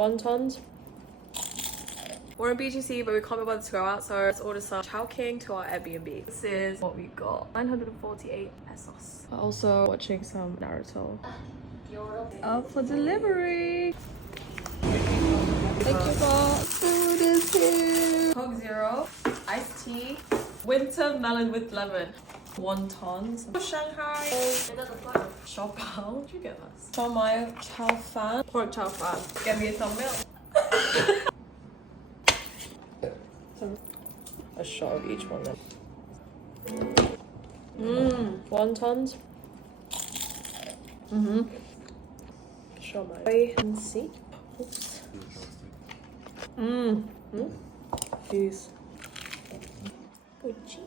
wontons. We're in BGC, but we can't be bothered to go out, so let's order some Chowking to our Airbnb. This is what we got. 948 pesos. We're also watching some Naruto. Up for delivery. Thank you for food is here. Coke Zero, iced tea, winter melon with lemon. Wontons. Shanghai. Shop how would you get this? For my chow fan. Pork chow fan. Get me a thumbnail. A shot of each one then. Wontons. Show my wait and see. Oops. Peace. Gucci.